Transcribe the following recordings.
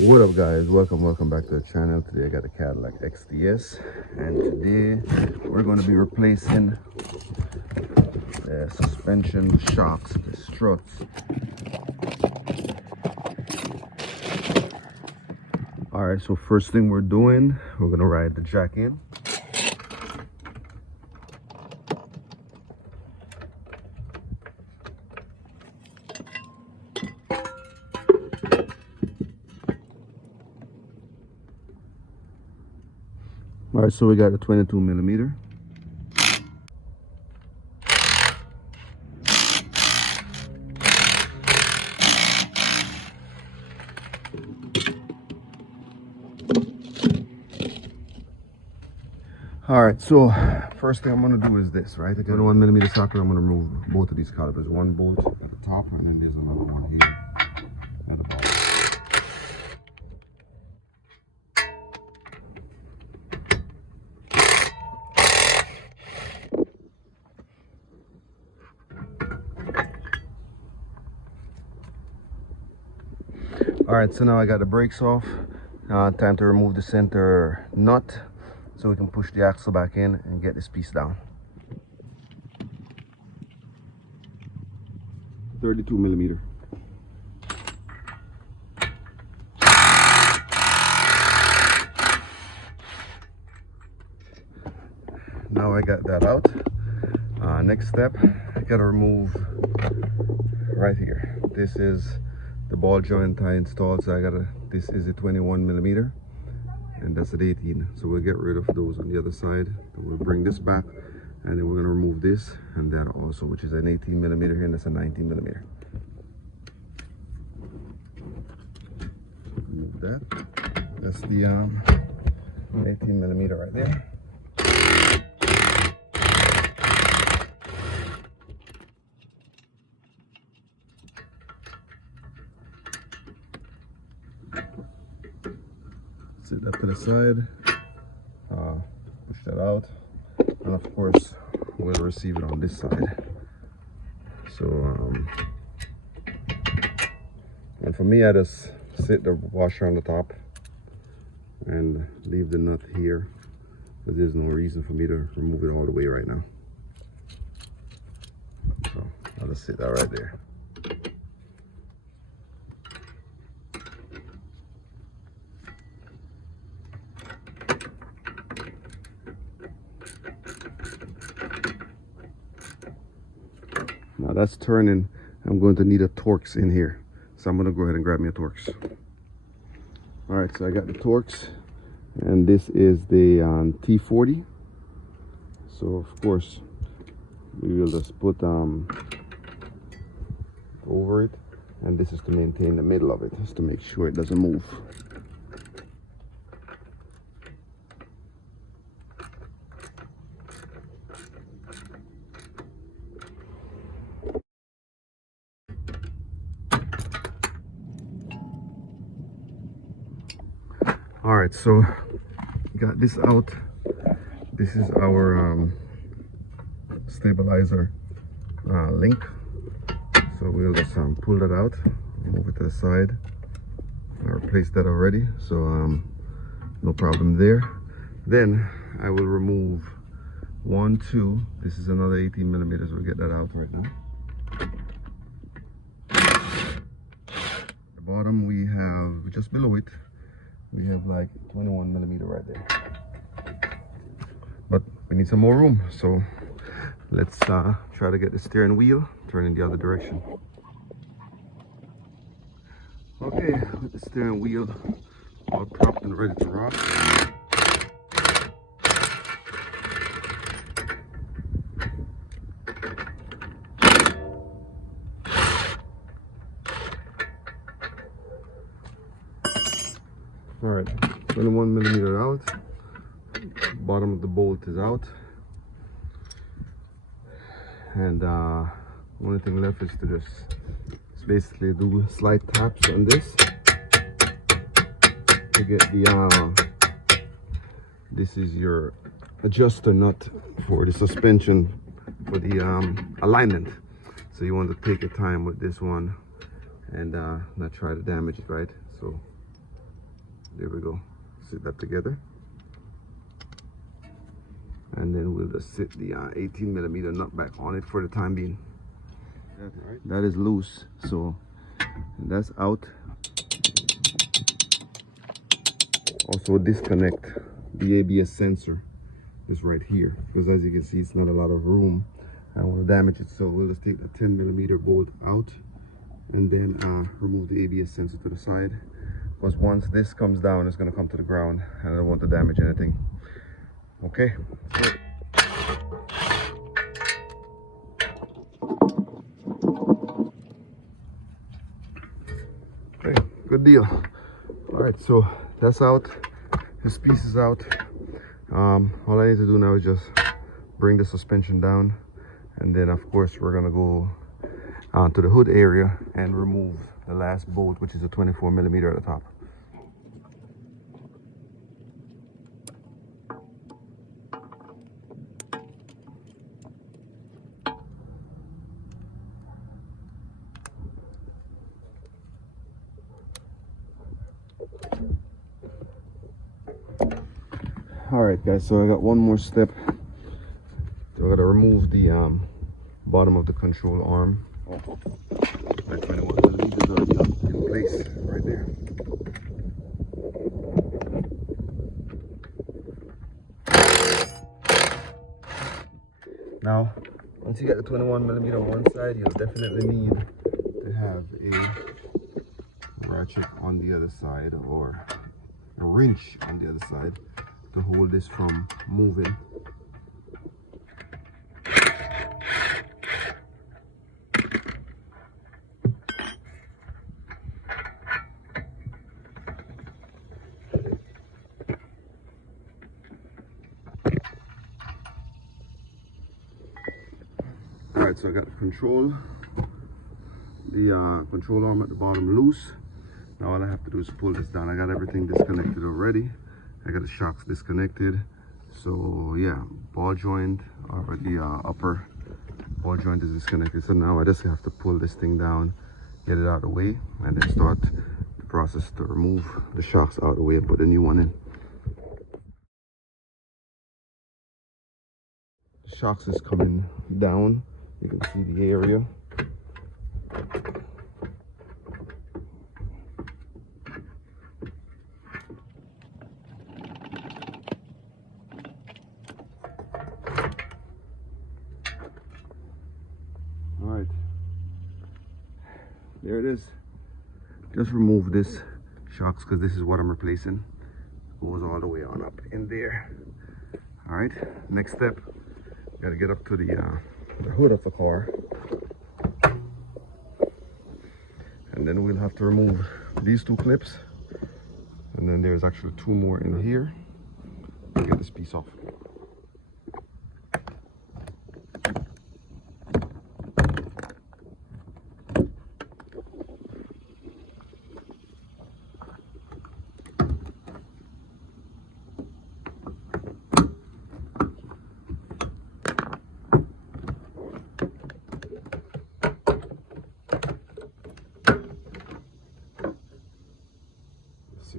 What up guys, welcome back to the channel. Today I got a Cadillac XTS and today we're going to be replacing the suspension shocks, the struts. Alright, so first thing we're doing, we're going to ride the jack in. All right, so we got a 22 millimeter. All right, so first thing I'm gonna do is this, right? I got a 1 millimeter socket. I'm gonna remove both of these calipers. One bolt at the top, and then there's another one here at the bottom. All right, so now I got the brakes off. Time to remove the center nut so we can push the axle back in and get this piece down. 32 millimeter. Now I got that out. Next step, I gotta remove right here. This is the ball joint I installed, so this is a 21 millimeter and that's at 18, so we'll get rid of those on the other side. Then we'll bring this back and then we're going to remove this and that also, which is an 18 millimeter here, and that's a 19 millimeter. Remove that. That's the 18 millimeter right there. Set that to the side, push that out, and of course we'll receive it on this side. So and for me, I just sit the washer on the top and leave the nut here, but there's no reason for me to remove it all the way right now, so I'll just sit that right there. Now that's turning. I'm going to need a Torx in here, so I'm going to go ahead and grab me a Torx. All right, so I got the Torx, and this is the T40. So of course we will just put over it, and this is to maintain the middle of it, just to make sure it doesn't move. All right, so got this out. This is our stabilizer link. So we'll just pull that out, move it to the side. I replaced that already, so no problem there. Then I will remove 1, 2. This is another 18 millimeters. We'll get that out right now. The bottom we have just below it. We have like 21 millimeter right there, but we need some more room, so let's try to get the steering wheel turning the other direction. Okay, with the steering wheel all propped and ready to rock. All right, 21 millimeter out. Bottom of the bolt is out, and only thing left is to just basically do slight taps on this to get the this is your adjuster nut for the suspension for the alignment. So you want to take your time with this one and not try to damage it, right? So There we go. Sit that together. And then we'll just sit the 18mm nut back on it for the time being. That is loose, so that's out. Also disconnect the ABS sensor is right here, because as you can see, it's not a lot of room. I don't want to damage it, so we'll just take the 10mm bolt out and then remove the ABS sensor to the side, because once this comes down, it's going to come to the ground and I don't want to damage anything. Okay. Okay, good deal. All right, so that's out. This piece is out. All I need to do now is just bring the suspension down, and then of course we're gonna go to the hood area and remove the last bolt, which is a 24mm at the top. All right, guys, so I got one more step. So I gotta remove the bottom of the control arm. That 21mm is already in place right there. Now, once you get the 21mm on one side, you'll definitely need to have a ratchet on the other side, or a wrench on the other side, to hold this from moving. Alright, so I got the control arm at the bottom loose. Now all I have to do is pull this down. I got everything disconnected already. I got the shocks disconnected. So yeah, ball joint, or the upper ball joint is disconnected. So now I just have to pull this thing down, get it out of the way, and then start the process to remove the shocks out of the way and put a new one in. The shocks is coming down. You can see the area. All right, there it is. Just remove this shocks, because this is what I'm replacing. Goes all the way on up in there. All right, next step, got to get up to the hood of the car, and then we'll have to remove these two clips, and then there's actually two more in here to get this piece off.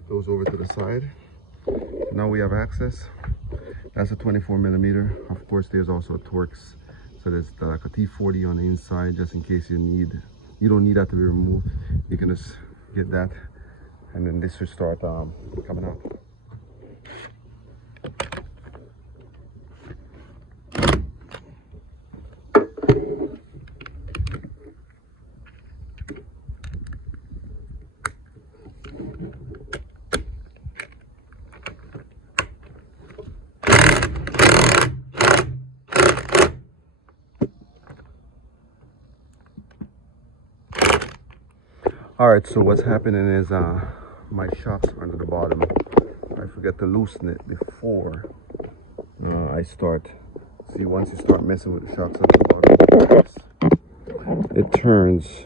Those over to the side. Now we have access. That's a 24mm. Of course, there's also a Torx, so there's like a T40 on the inside, just in case you don't need that to be removed. You can just get that, and then this should start coming out. All right, so what's happening is my shocks are under the bottom. I forget to loosen it before I start. See, once you start messing with the shocks at the bottom, it turns.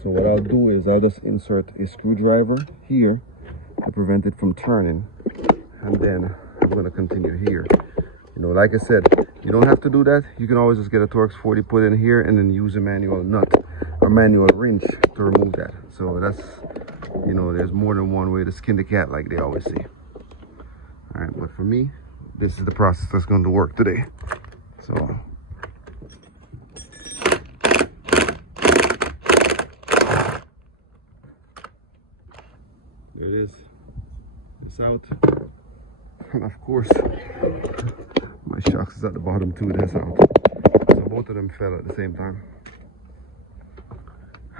So what I'll do is I'll just insert a screwdriver here to prevent it from turning, and then I'm going to continue here. You know, like I said, you don't have to do that. You can always just get a Torx 40, put in here, and then use a manual nut a manual wrench to remove that. So that's, you know, there's more than one way to skin the cat, like they always say. All right, but for me, this is the process that's going to work today. So there it is. It's out. And of course, my shocks is at the bottom too. That's out. So both of them fell at the same time.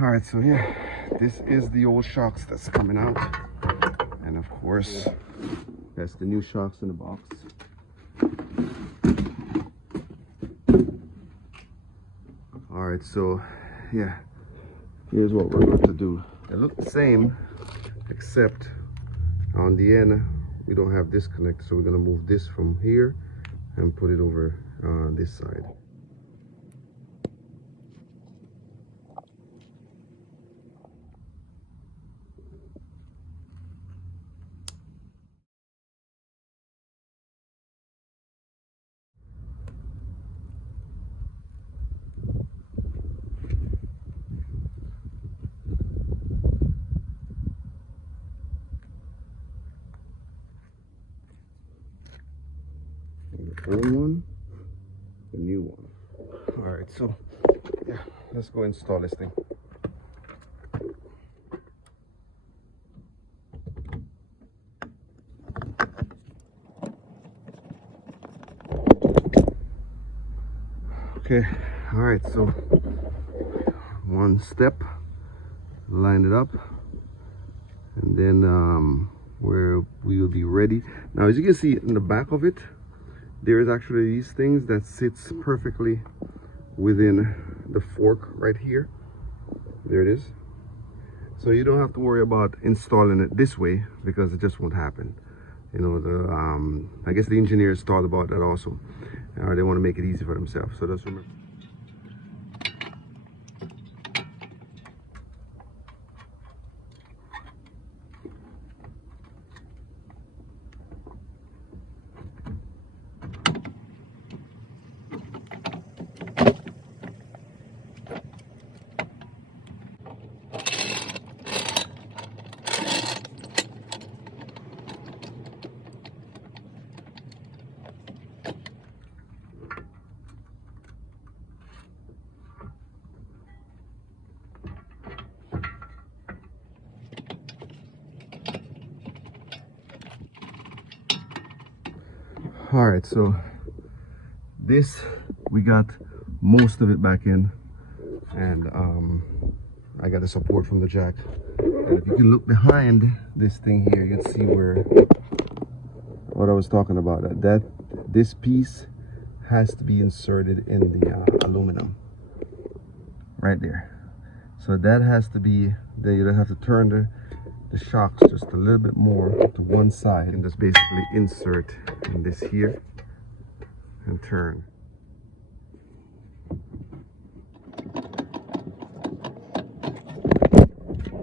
All right, so yeah, this is the old shocks that's coming out. And of course, that's the new shocks in the box. All right, so yeah, here's what we're going to do. They look the same, except on the end, we don't have this connected. So we're gonna move this from here and put it over this side. The old one, the new one. All right, so yeah, let's go install this thing. Okay, all right, so one step, line it up, and then where we will be ready. Now, as you can see in the back of it, there is actually these things that sits perfectly within the fork right here. There it is. So you don't have to worry about installing it this way, because it just won't happen. You know, the I guess the engineers thought about that also. They want to make it easy for themselves. So just remember. All right, so this, we got most of it back in, and I got the support from the jack. And if you can look behind this thing here, you can see where what I was talking about, that this piece has to be inserted in the aluminum right there. So that has to be there. You have to turn the shocks just a little bit more to one side, and just basically insert in this here and turn.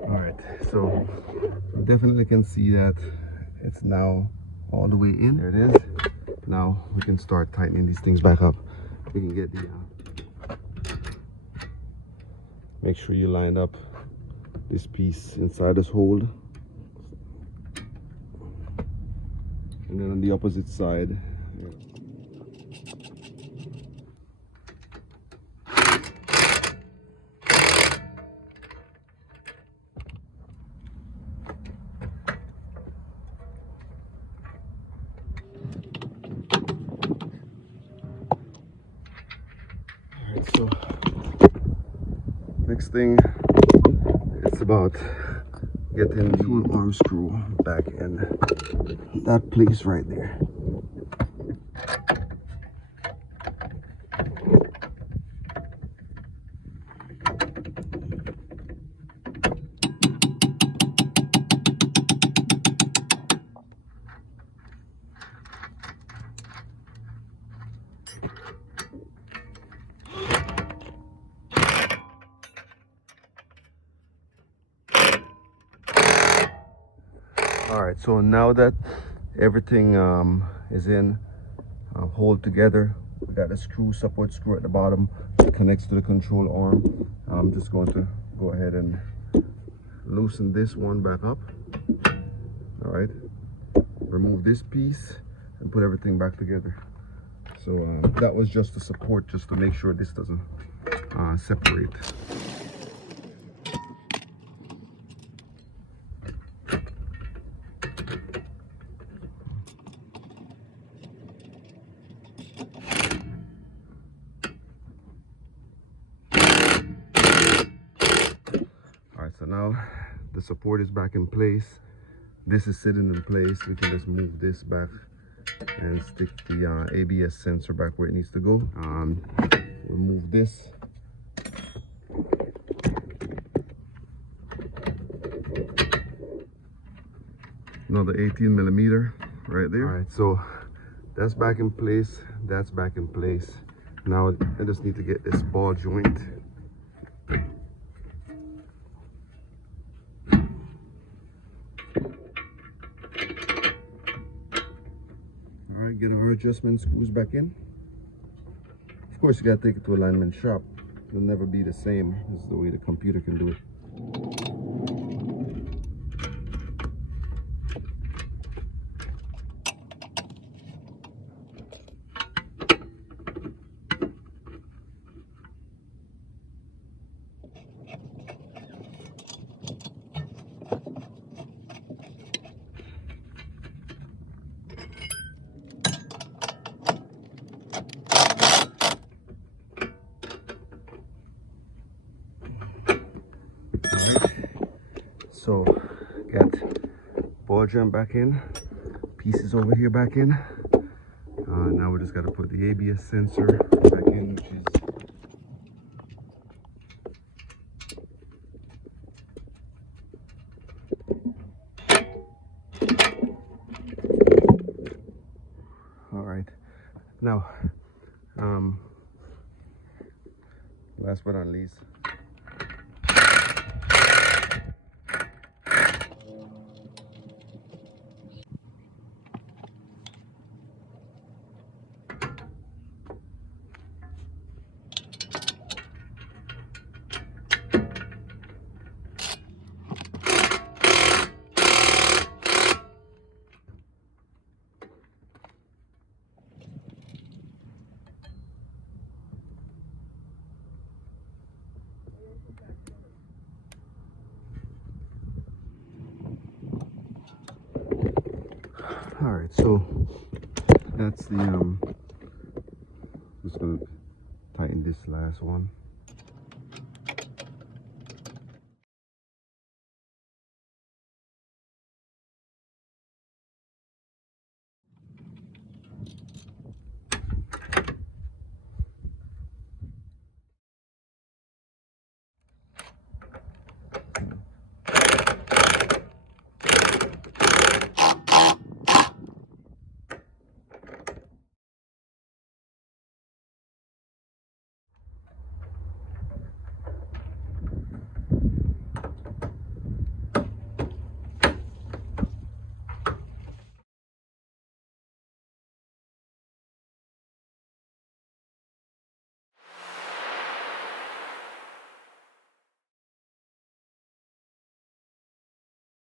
All right, so you definitely can see that it's now all the way in. There it is. Now we can start tightening these things back up. We can get the make sure you line up this piece inside this hole, and then on the opposite side. Alright, so next thing, it's about getting the arm screw back in that place right there. All right, so now that everything is in hold together, We got the screw, support screw at the bottom, it connects to the control arm. I'm just going to go ahead and loosen this one back up. All right, remove this piece and put everything back together. So that was just the support, just to make sure this doesn't separate. All right, so now the support is back in place. This is sitting in place. We can just move this back and stick the ABS sensor back where it needs to go. We'll move this. Another 18mm right there. All right, so that's back in place. That's back in place. Now I just need to get this ball joint. Alright, get our adjustment screws back in. Of course, you gotta take it to alignment shop. It'll never be the same as the way the computer can do it. So got ball joint back in, pieces over here back in. Now we just got to put the ABS sensor back in, which is all right. Now, last but not least, all right, so that's the just gonna tighten this last one.